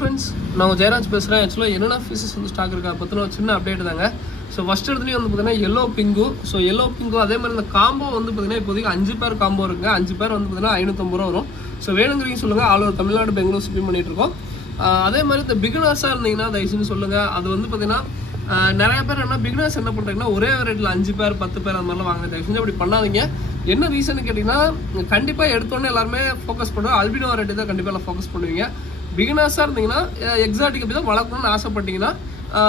Friends, நான் ஜெயராஜ் பேசுகிறேன். ஆக்சுவலாக என்னென்ன ஃபீஸஸ் வந்து ஸ்டாக் இருக்கா பற்றின ஒரு சின்ன அப்டேட் தாங்க. ஸோ ஃபஸ்ட் இடத்துலையும் வந்து பார்த்தீங்கன்னா yellow pink. So yellow pink அதே மாதிரி இந்த காம்போ வந்து பார்த்தீங்கன்னா இப்போதைக்கு 5 பேர் காம்போ இருக்குங்க. 5 பேர் வந்து பார்த்தீங்கன்னா 550 ரூபா வரும். ஸோ வேணுங்கிறீங்க சொல்லுங்கள். All over Tamil Nadu Bangalore shipping பண்ணிகிட்டு இருக்கோம். அதே மாதிரி இந்த பிகினர்ஸாக இருந்தீங்கன்னா தயவுசெய்து சொல்லுங்கள். அது வந்து பார்த்தீங்கன்னா நிறைய பேர் என்ன பிகினர்ஸ் என்ன பண்ணுறாங்கன்னா ஒரே ரேட்டில் 5 பேர் 10 பேர் அந்த மாதிரிலாம் வாங்க. தயவுசெய்து அப்படி பண்ணாதீங்க. என்ன ரீசன் கேட்டிங்கன்னா கண்டிப்பாக எடுத்தோன்னே எல்லாருமே ஃபோக்கஸ் பண்ணுவோம். அல்பினோ ரேட்டு தான் கண்டிப்பாக எல்லாம் ஃபோக்கஸ் பண்ணுவீங்க. பிகினர்ஸாக இருந்தீங்கன்னா எக்ஸாட்டிக் அப்படி தான் வளர்க்கணும்னு ஆசைப்பட்டீங்கன்னா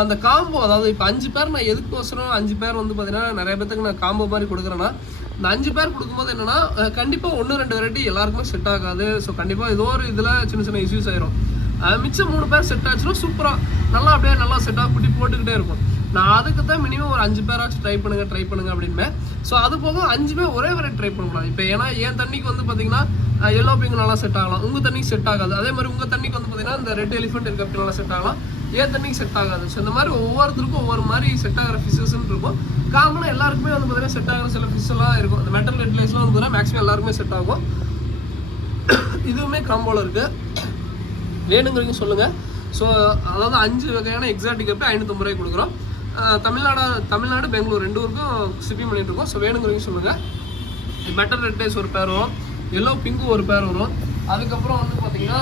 அந்த காம்போ, அதாவது இப்போ 5 பேர் நான் எதுக்கோசரம் 5 பேர் வந்து பார்த்தீங்கன்னா நிறைய பேருக்கு நான் காம்போ மாதிரி கொடுக்குறேன்னா இந்த 5 பேர் கொடுக்கும்போது என்னென்னா கண்டிப்பாக 1-2 வெரைட்டி எல்லாருக்குமே செட் ஆகாது. ஸோ கண்டிப்பாக ஏதோ ஒரு இதில் சின்ன சின்ன இஷ்யூஸ் ஆயிரும். மிச்சம் 3 பேர் செட் ஆச்சுன்னா சூப்பராக நல்லா அப்படியே நல்லா செட்டாக குட்டி போட்டுக்கிட்டே இருக்கும். நான் அதுக்கு தான் மினிமம் ஒரு 5 பேராச்சும் ட்ரை பண்ணுங்க அப்படின்னு. ஸோ அது போக 5 பேர் ஒரே வெரைட்டி ட்ரை பண்ணக்கூடாது. இப்போ ஏன்னா என் தண்ணிக்கு வந்து பார்த்தீங்கன்னா எல்லோ பிங்க் நல்லா செட் ஆகலாம், உங்கள் தண்ணிக்கு செட் ஆகாது. அதே மாதிரி உங்கள் தண்ணிக்கு வந்து பார்த்தீங்கன்னா இந்த ரெட் எலிஃபென்ட் இருக்க அப்படி நல்லா செட் ஆகலாம், என் தண்ணிக்கு செட் ஆகாது. ஸோ இந்த மாதிரி ஒவ்வொருத்தருக்கும் ஒவ்வொரு மாதிரி செட் ஆகிற ஃபிஷஸ்ன்னு இருக்கும். காமனாக எல்லாருக்குமே வந்து பார்த்தீங்கன்னா செட் ஆகிற சில ஃபிஷ் எல்லாம் இருக்கும். இந்த மெட்டல் ரெட்லேஸ்லாம் வந்து பார்த்தீங்கன்னா மேக்ஸிமம் எல்லாருக்குமே செட் ஆகும். இதுவுமே காம்போவில் இருக்குது. வேணுங்கிறீங்க சொல்லுங்கள். ஸோ அதாவது 5 வகையான எக்ஸாட்டிக் அப்படி 550 ரூபாய்க்கு கொடுக்குறோம். தமிழ்நாடு பெங்களூர் 2 ஊருக்கும் ஷிப்பிங் பண்ணிட்டு இருக்கோம். ஸோ வேணுங்கிறீங்க சொல்லுங்கள். மெட்டல் ரெட் டேஸ் ஒரு பேர் வரும், எல்லோ பிங்கு ஒரு பேர் வரும். அதுக்கப்புறம் வந்து பார்த்தீங்கன்னா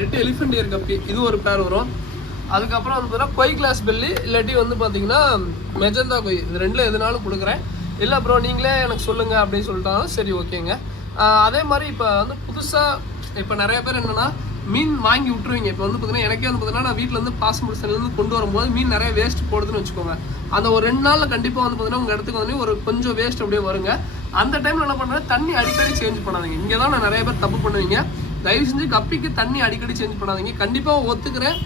ரெட் எலிஃபென்ட் இயர் கப்பி இது ஒரு பேர் வரும். அதுக்கப்புறம் வந்து பார்த்தீங்கன்னா கொய் கிளாஸ் பெல்லி இல்லாட்டி வந்து பார்த்தீங்கன்னா மெஜந்தா கொய், இது 2ல் எதுனாலும் கொடுக்குறேன். இல்லை ப்ரோ நீங்களே எனக்கு சொல்லுங்கள் அப்படின்னு சொல்லிட்டாலும் சரி ஓகேங்க. அதே மாதிரி இப்போ வந்து புதுசாக இப்போ நிறைய பேர் என்னென்னா மீன் வாங்கி விட்டுருவீங்க. இப்போ வந்து பார்த்தீங்கன்னா எனக்கே வந்து பார்த்தீங்கன்னா நான் வீட்டில் வந்து பாசம்புடிசன்லேருந்து கொண்டு வரும்போது மீன் நிறைய வேஸ்ட் போடுதுன்னு வச்சுக்கோங்க. அந்த ஒரு 2 நாளில் கண்டிப்பாக வந்து பார்த்தீங்கன்னா உங்கள் இடத்துக்கு வந்து ஒரு கொஞ்சம் வேஸ்ட் அப்படியே வருங்க. அந்த டைமில் என்ன பண்ணுறேன், தண்ணி அடிக்கடி சேஞ்ச் பண்ணாதீங்க. இங்கே தான் நான் நிறைய பேர் தப்பு பண்ணுவீங்க. தயவு செஞ்சு கப்பிக்கு தண்ணி அடிக்கடி சேஞ்ச் பண்ணாதீங்க. கண்டிப்பாக ஒத்துக்கிறேன்.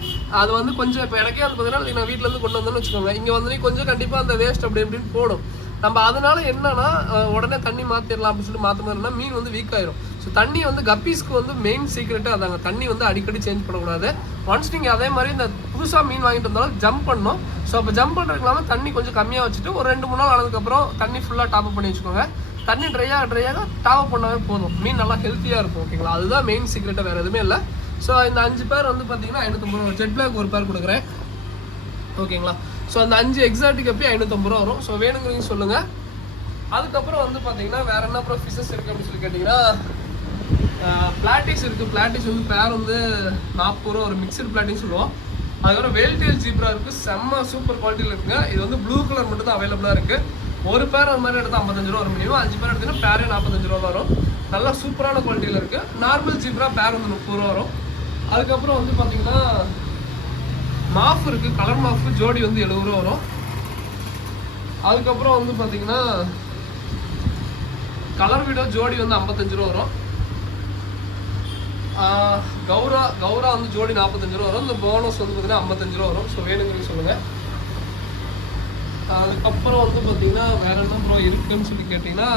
அது வந்து கொஞ்சம் இப்போ எனக்கே வந்து பார்த்தீங்கன்னா நான் வீட்டிலேருந்து கொண்டு வந்தேன்னு வச்சுக்கோங்க. இங்கே வந்து கொஞ்சம் கண்டிப்பாக அந்த வேஸ்ட் அப்படி எப்படின்னு போடும். நம்ம அதனால என்னன்னா உடனே தண்ணி மாற்றிடலாம் அப்படின்னு சொல்லிட்டு மாற்ற மாதிரினா மீன் வந்து வீக் ஆயிரும். ஸோ தண்ணி வந்து கப்பீஸ்க்கு வந்து மெயின் சீக்ரெட்டு அதாங்க. தண்ணி வந்து அடிக்கடி சேஞ்ச் பண்ணக்கூடாது. ஒன்ஸ் நீங்கள் அதே மாதிரி இந்த புதுசாக மீன் வாங்கிட்டு இருந்தாலும் ஜம்ப் பண்ணணும். ஸோ அப்போ ஜம்ப் பண்ணுறதுனால தண்ணி கொஞ்சம் கம்மியாக வச்சுட்டு ஒரு 2-3 நாள் ஆனதுக்கப்புறம் தண்ணி ஃபுல்லாக டாப் பண்ணி வச்சுக்கோங்க. தண்ணி ட்ரையாக டாப் பண்ணாவே போதும். மீன் நல்லா ஹெல்த்தியாக இருக்கும். ஓகேங்களா, அதுதான் மெயின் சீக்ரெட்டாக, வேறு எதுவுமே இல்லை. ஸோ இந்த 5 பேர் வந்து பார்த்தீங்கன்னா 550 ரூபா, ஜெட் பிளாக் ஒரு பேர் கொடுக்குறேன். ஓகேங்களா, ஸோ அந்த 5 எக்ஸாட்டிக் அப்படி 550 ரூபா வரும். ஸோ வேணுங்கிறீங்க சொல்லுங்கள். அதுக்கப்புறம் வந்து பார்த்தீங்கன்னா வேறு என்ன அப்புறம் ஃபிஷஸ் இருக்குது அப்படின்னு சொல்லி கேட்டிங்கன்னா பிளாட்டிஸ் இருக்குது. பிளாட்டிஸ் வந்து பேர் வந்து 40 ரூபா ஒரு மிக்சட் பிளாட்டிஸ் சொல்லுவோம். அதுக்கப்புறம் வேல்டேல் ஜீப்ரா இருக்குது, செம்ம சூப்பர் குவாலிட்டியில் இருக்குங்க. இது வந்து ப்ளூ கலர் மட்டும் தான் அவைலபிளாக இருக்குது. ஒரு பேர் அது மாதிரி எடுத்தால் 55 ரூபா வரும் மினிமம். 5 பேர் எடுத்தீங்கன்னா பேரே 45 ரூபா வரும். நல்லா சூப்பரான குவாலிட்டியில் இருக்குது. நார்மல் ஜீப்ரா பேர் வந்து 30 ரூபா வரும். அதுக்கப்புறம் வந்து பார்த்தீங்கன்னா மாஃப் இருக்குது, கலர் மாஃப் ஜோடி வந்து 70 ரூபா வரும். அதுக்கப்புறம் வந்து பார்த்தீங்கன்னா கலர் வீடோ ஜோடி வந்து 55 ரூபா வரும். கௌரா வந்து ஜோடி 45 ரூபா வரும். இந்த போனஸ் வந்து பார்த்தீங்கன்னா 55 ரூபா வரும். ஸோ வேணுங்கிறீங்க சொல்லுங்கள். அதுக்கப்புறம் வந்து பார்த்தீங்கன்னா வேற என்ன ப்ரோ இருக்குன்னு சொல்லி கேட்டிங்கன்னா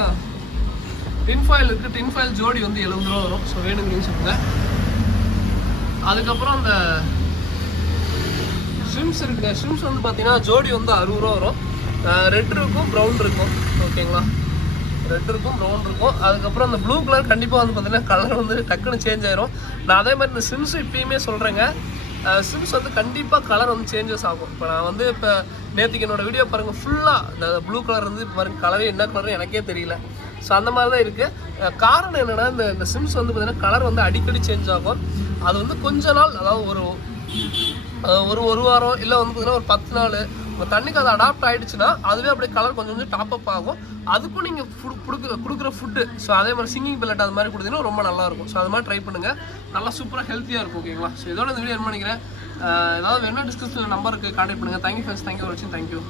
டின்ஃபாயில் இருக்குது. டின்ஃபாயில் ஜோடி வந்து 70 ரூபா வரும். ஸோ வேணுங்கிறீங்க சொல்லுங்கள். அதுக்கப்புறம் அந்த ஷ்ரிம்ஸ் இருக்குது. ஷ்ரிம்ஸ் வந்து பார்த்தீங்கன்னா ஜோடி வந்து 60 ரூபா வரும். ரெட் இருக்கும், ப்ரௌன் இருக்கும். ஓகேங்களா, ரெட் இருக்கும், ப்ரௌன் இருக்கும். அதுக்கப்புறம் அந்த ப்ளூ கலர் கண்டிப்பாக வந்து பார்த்தீங்கன்னா கலர் வந்து டக்குன்னு சேஞ்ச் ஆயிரும். நான் அதே மாதிரி இந்த சிம்ஸ் இப்பயுமே சொல்கிறேங்க, சிம்ஸ் வந்து கண்டிப்பாக கலர் வந்து சேஞ்சஸ் ஆகும். இப்போ நான் வந்து இப்போ நேற்றுக்கு என்னோடய வீடியோ பாருங்கள், ஃபுல்லாக இந்த ப்ளூ கலர் வந்து இப்போ பாருங்கள் கலரே என்ன கலரும் எனக்கே தெரியல. ஸோ அந்த மாதிரி தான் இருக்குது. காரணம் என்னென்னா இந்த சிம்ஸ் வந்து பார்த்தீங்கன்னா கலர் வந்து அடிக்கடி சேஞ்ச் ஆகும். அது வந்து கொஞ்ச நாள், அதாவது ஒரு வாரம் இல்லை வந்து பார்த்தீங்கன்னா ஒரு 10 நாள் உங்கள் தண்ணிக்கு அது அடாப்ட் ஆகிடுச்சுன்னா அதுவே அப்படியே கலர் கொஞ்சம் கொஞ்சம் டாப் அப் ஆகும். அதுக்கும் நீங்கள் கொடுக்குற ஃபுட்டு, ஸோ அதே மாதிரி சிங்கிங் பெல்லட் அது மாதிரி கொடுத்தீங்கன்னா ரொம்ப நல்லாயிருக்கும். ஸோ அது மாதிரி ட்ரை பண்ணுங்கள், நல்லா சூப்பராக ஹெல்த்தியாக இருக்கும். ஓகேங்களா, ஸோ இதோட இந்த வீடியோ என்ன பண்ணிக்கிறேன். ஏதாவது வேணால் டிஸ்கிரிப்ஷனில் நம்பருக்கு கான்டாக்ட் பண்ணுங்கள். தேங்க்யூ ஃப்ரெண்ட்ஸ், தேங்க்யூ ஃபார் வாட்சிங், தேங்க்யூ.